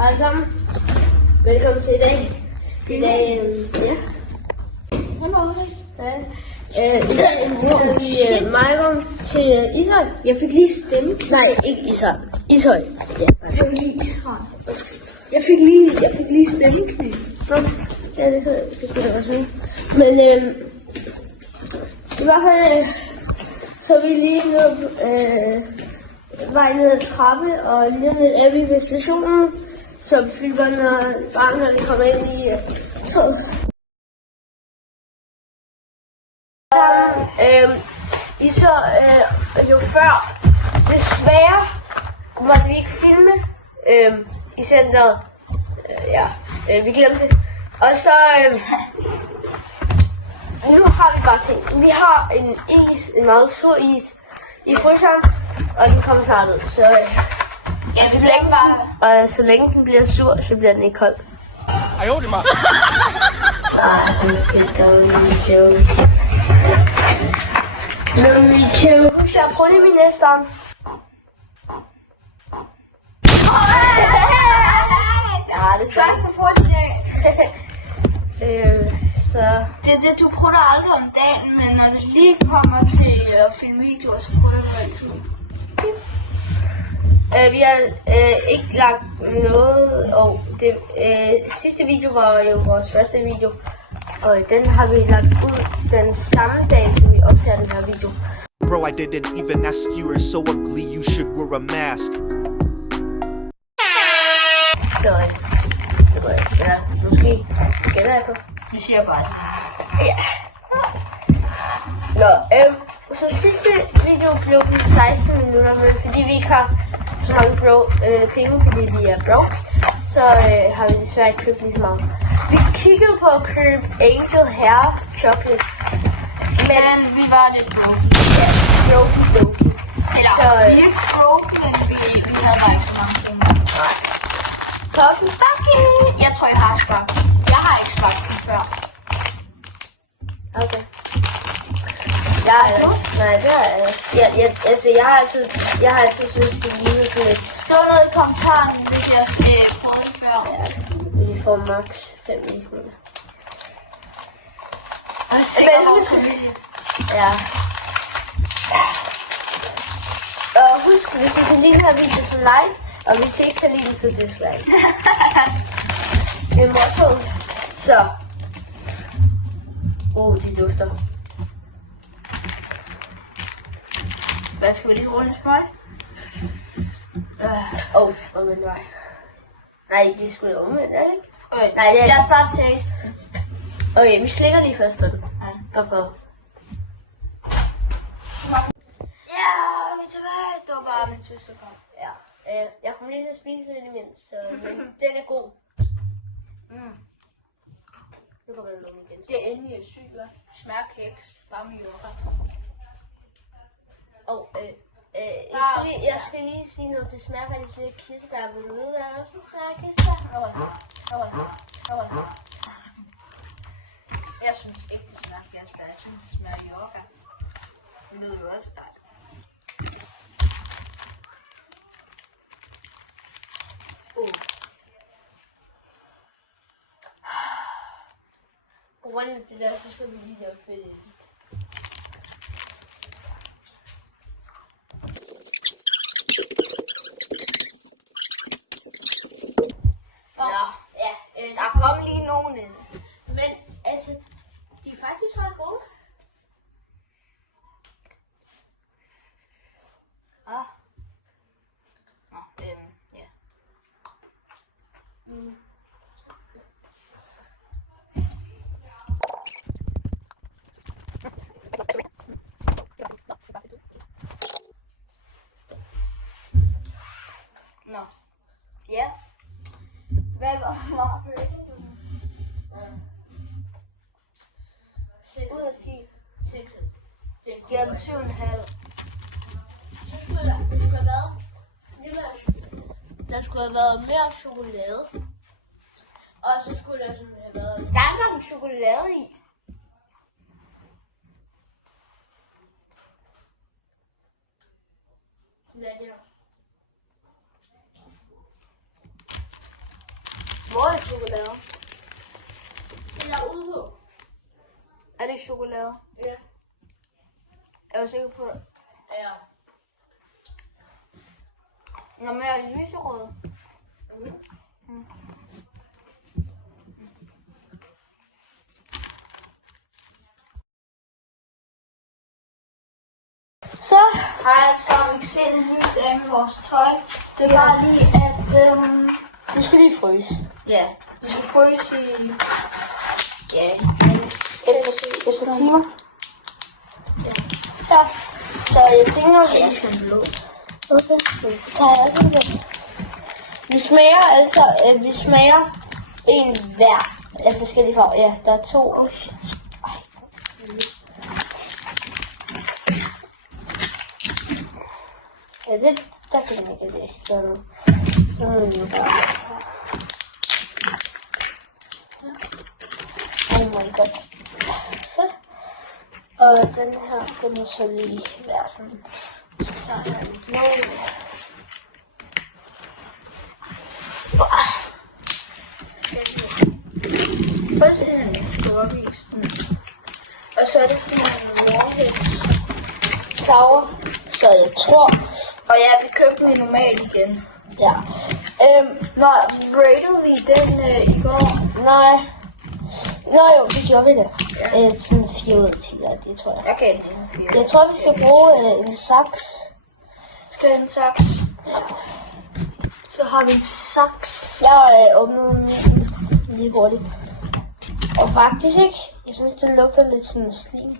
Hej alle sammen. Velkommen til i dag. I dag, ja. I dag bruger vi Majrum til Ishøj. Jeg fik lige stemme. Nej, ikke Ishøj. Ishøj. Ja, Så vil lige Ishøj. jeg fik lige stemmeknæ. Ja, det skulle da være sådan. Men i hvert fald, så er vi lige vej ned ad trappe, og lige om lidt er vi ved stationen, så flyver når de kommer ind i toget. I så jo før, desværre måtte vi ikke filme i centret. Vi glemte det. Og så nu har vi bare ting. Vi har en meget sur is i fryseren, og den kommer snart ud. Så så længe den bliver sur, så bliver den ikke kold. Ej, jo, det er mig. Jeg prøver det ministeren. Ja, det skal Første fod i dag. Så Du prøver aldrig om dagen, men når det lige kommer til at filme videoer, så prøver du altid. vi har ikke lagt noget, og det sidste video var jo vores første video, og den har vi lagt ud den samme dag, som vi optager den her video. Bro, I didn't even ask you. You're so ugly, you should wear a mask. Så det ved jeg ikke, eller måske gætter jeg på. Nu siger jeg bare det. Ja. Nå, så sidste video blev på 16 minutter, men fordi vi ikke har så mange penge, fordi vi er broke, så har vi desværre ikke købt lige så meget. Vi kiggede på at købe Angel Hair Chocolate, Men vi var lidt broke. ja, broke. Eller, vi er ikke broke, men vi havde bare ikke så mange penge. Coffee bucket! Jeg tror, jeg har smagt. Jeg har ikke smagt den før. Okay. Nej, det har jeg. Jeg har altid syntes, det ligner sådan lidt. Skriv noget i kommentaren, hvis jeg skal prøve det før. Vi får max 5 visninger. Og det er sikkert vores Ja. Og husk, hvis I kan lide den her video, så like. Og hvis I ikke kan lide den, så dislike. Det er motto. Så. De dufter. Hvad skal vi lige runde smøg? Omvendt vej. Nej, det skulle være omvendt, er det ikke? Okay, Nej, det er... jeg bare taste. Okay, vi slikker lige først på den. Hvorfor? Ja, vi er tilbage. Det var bare min søster kom. Ja. Jeg kommer lige til at spise lidt imens, så men den er god. Nu kommer den om igen. Det er endelig sygt, hva'? Smager kiks. Bare med yoghurt. Og jeg skal lige sige noget. Det smager faktisk lidt kirsebær. Vil du vide, hvad der også smager kirsebær? Jeg synes ikke, det smager kirsebær. Jeg synes, det smager yoghurt. Det lyder jo også godt. På grund af det der, så skal vi lige lave fedt. Der kom lige nogen ind. Men altså, de er faktisk ret gode. Ja. Nå. Ja. Hvad var det? Ud af 10. Sikkert. Giver den 7,5. Så skulle det skulle have været der skulle have været mere chokolade. Og så skulle der sådan have været... Der er engang chokolade i. Hvad er det her? både chokolade. Den er ude på. Er det chokolade? Ja. Er du sikker på? Ja. Nå, men er det lyserød? Så Har jeg så fikset en ny dag med vores tøj. Det var lige at, du skal lige fryse. ja, det skal fryse i, ja, Efter timer. Ja. Så jeg tænker, at jeg skal blå. okay, så tager jeg også det. Vi smager en hver af forskellige farver. Ja, der er 2. Oh, shit. Ej. Ja, det, der kan jeg ikke det. Så er det jo bare. Oh my god. Så. Og den her, den må så lige være sådan. Så tager jeg den blå. Først er det skorvisen. Og så er det sådan en warheads. Sour. Så jeg tror, Og ja, vi købte den normalt igen. ja. Nej, Rated vi den i går? nej. Nå jo, det gjorde vi det. Sådan 4 ud af 10, det tror jeg. Jeg kan den ene 4. Jeg tror, vi skal bruge en saks. Skal en saks? Så har vi en saks. Jeg åbnede min lige hurtigt. Og faktisk ikke. Jeg synes, det lugter lidt sådan slim.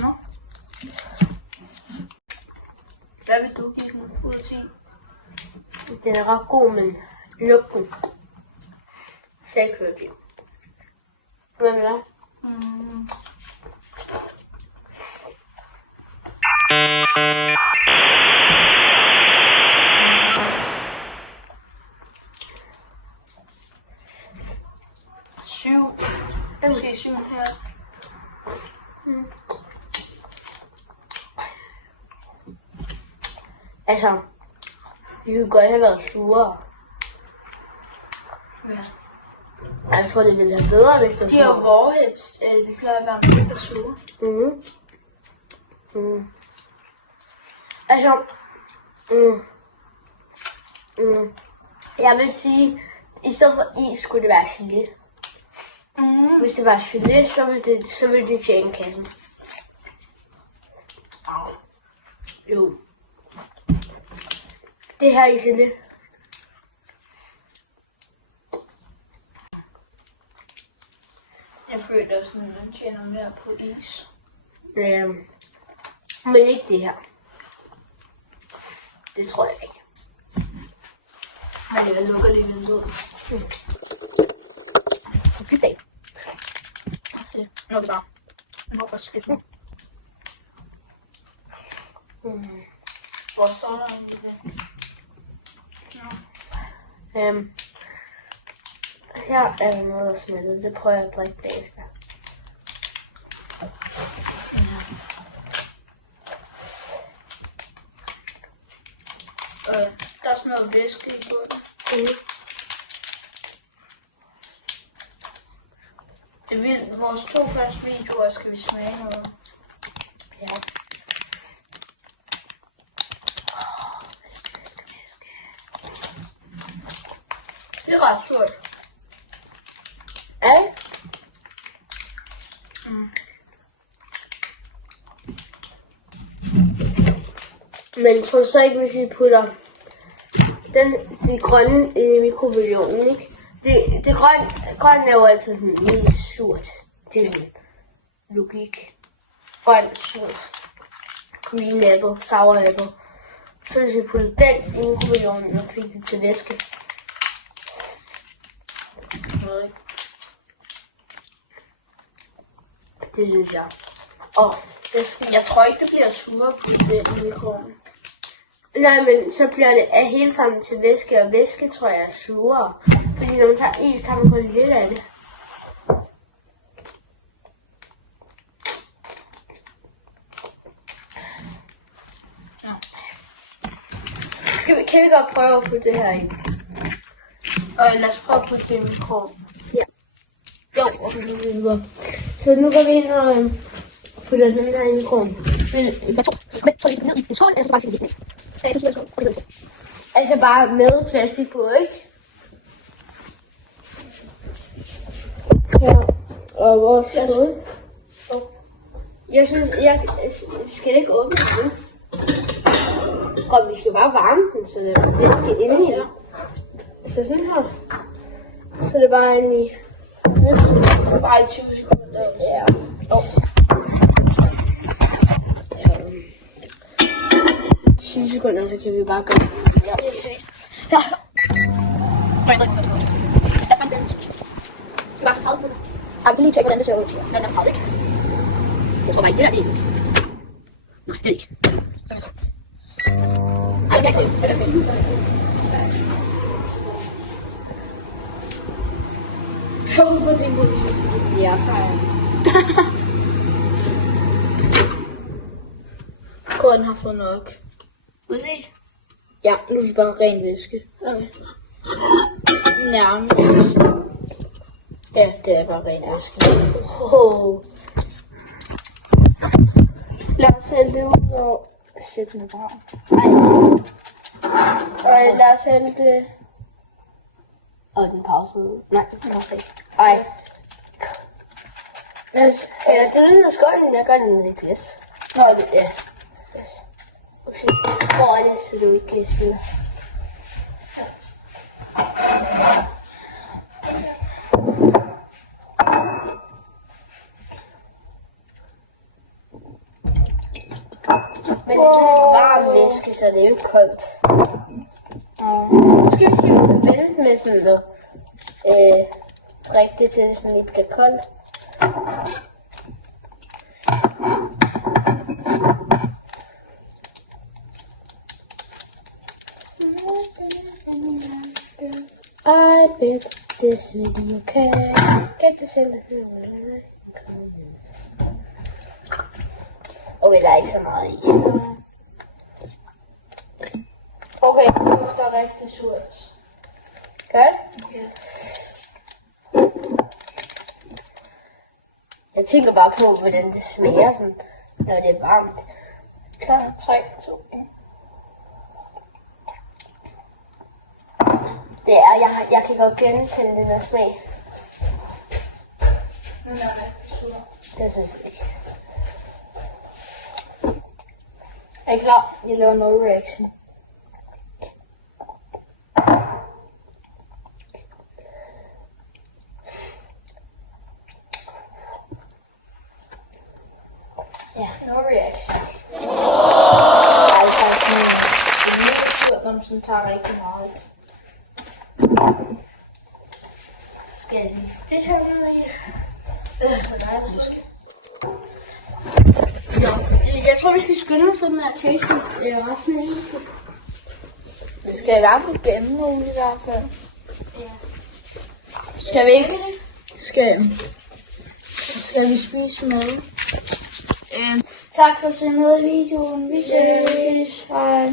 Nå. Hvad vil du give den ud af 10? Den er ret god, men lugten. Selvkvalitet. Hvad med dig? Mm. Syv. Den skal 7,5. Altså, vi kunne godt have været sure. Ja. Jeg tror, det ville være bedre, hvis det De her var. warheads, det plejer at være mega sure. Mhm. Mm. Altså, jeg vil sige, i stedet for is, skulle det være gelé. Mm. Hvis det var gelé, så ville det tjene kassen. Jo. Det her er gelé. Jeg føler også, at man tjener mere på is. Men ikke det her. Det tror jeg ikke. Men jeg lukker lige vinduet. Goddag. Nu er det bare. Hvorfor skidt nu? Hvor står der en det? Her er der noget at smelte. Det prøver jeg at drikke bagefter. Der er sådan noget væske i bunden. Det er vildt. Vores 2 første videoer skal vi smage noget. Ja. Væske. Det er ret stort. Ja. Men tror du så ikke, hvis vi putter de grønne ind i mikrobølgeovnen, ikke? Det grønne er jo altid sådan lidt surt. Det er sådan logik. Grøn, surt. Green apple, sour apple. Så hvis vi putter den i mikrobølgeovnen og fik det til væske. Det synes jeg. Og det skal... Jeg tror ikke, det bliver sure på det i mikroovnen. Nej, men så bliver det af hele sammen til væske, og væske tror jeg er surere. Fordi når man tager is, så har man kun lidt af det. Kan vi godt prøve at putte det her ind? Og lad os prøve at putte det i mikroen. Jo, og så går vi videre. Så nu går vi ind og putter den her i mikroen. Men så er det ned i en skål, eller så bare sige det. Altså bare med plastik på, ikke? Ja, og vores skål. Jeg synes, vi skal ikke åbne den. Og vi skal bare varme den, så det skal ind i den. Så sådan her. Så det er bare ind i. Bare i 20 sekunder. Ja. 20 sekunder, så kan vi bare gøre det. Ja, jeg ser. Ja. Jeg fandt den. Skal bare så 30 sekunder. Jeg vil lige tjekke, hvordan det ser ud. Men den tager ikke. Jeg tror bare ikke, det der det er ikke. Nej, det er ikke. Ej, det kan ikke se. Jeg håber til på det er fejl. Koden har fået nok. Må vi se? Ja, nu er det bare ren væske. Okay. Nærmest. Ja, det er bare ren væske. Oh. Lad os hælde det ud og... Shit, den er bra. Ej, lad os hælde det... Og den pausede. Nej, den pausede ikke. Ej. Yes. Ja, det lyder skønt, jeg gør den med et glas. Nå, det er. Yes. Hvor er det, så du ikke kan spille? Men det er sådan et varm væske, så det er jo ikke koldt. Måske skal vi så vente med sådan noget. Drikke det til det sådan lidt bliver koldt. I bet this video can get this in the... Okay, der er ikke så meget i. Okay, det dufter rigtig surt. Godt? Okay. Jeg tænker bare på, hvordan det smager, sådan, når det er varmt. Klar, 3, 2, 1. Det er, jeg kan godt genkende den der smag. Det synes jeg ikke. Er I klar? Jeg laver no reaction. Ja, no reaction. Ej, det er sådan en... Det er mega surt, når man sådan tager rigtig meget. Skal vi det her med? Nej, det skal. Jeg tror, vi skal skynde os med at taste resten af isen. Vi skal i hvert fald gennemrulle i hvert fald. Ja. Skal vi ikke? Skal vi spise mad? Tak for at se med i videoen. Vi ses. Hej.